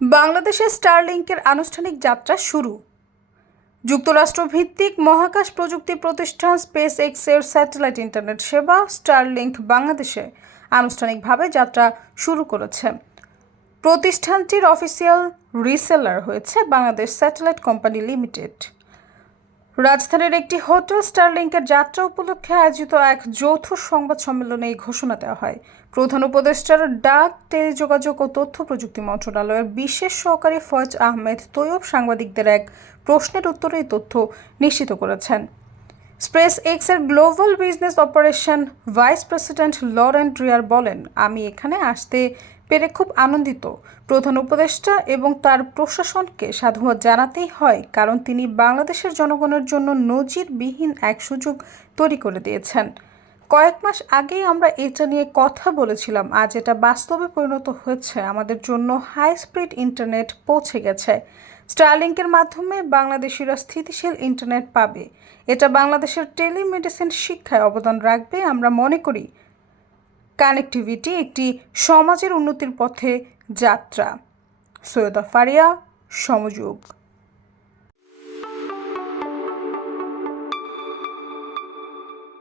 বাংলাদেশে স্টারলিংকের আনুষ্ঠানিক যাত্রা শুরু। যুক্তরাষ্ট্র ভিত্তিক মহাকাশ প্রযুক্তি প্রতিষ্ঠান স্পেস এক্সের স্যাটেলাইট ইন্টারনেট সেবা স্টারলিংক বাংলাদেশে আনুষ্ঠানিকভাবে যাত্রা শুরু করেছে। প্রতিষ্ঠানটির অফিসিয়াল রিসেলার হয়েছে বাংলাদেশ স্যাটেলাইট কোম্পানি লিমিটেড। রাজধানীর একটি হোটেল স্টারলিংকের যাত্রা উপলক্ষে আয়োজিত এক যৌথ সংবাদ সম্মেলনে এই ঘোষণা দেওয়া হয়। প্রধান উপদেষ্টার ডাক, টেলিযোগাযোগ ও তথ্য প্রযুক্তি মন্ত্রণালয়ের বিশেষ সহকারী ফয়েজ আহমেদ তৈয়ব সাংবাদিকদের এক প্রশ্নের উত্তরে এই তথ্য নিশ্চিত করেছেন। স্পেস এক্সের global business operation vice president Lauren Dreyer বলেন, আমি এখানে আসতে পেরে খুব আনন্দিত। প্রধান উপদেষ্টা এবং তার প্রশাসনকে সাধুবাদ জানাতেই হয়, কারণ তিনি বাংলাদেশের জনগণের জন্য নজিরবিহীন এক সুযোগ তৈরি করে দিয়েছেন। কয়েক মাস আগেই আমরা এটা নিয়ে কথা বলেছিলাম, আজ এটা বাস্তবে পরিণত হয়েছে। আমাদের জন্য হাই স্পিড ইন্টারনেট পৌঁছে গেছে। স্টারলিংকের মাধ্যমে বাংলাদেশিরা স্থিতিশীল ইন্টারনেট পাবে। এটা বাংলাদেশের টেলিমেডিসিন শিক্ষায় অবদান রাখবে। আমরা মনে করি কানেক্টিভিটি একটি সমাজের উন্নতির পথে যাত্রা। সৈয়দা ফারিয়া, সমযোগ।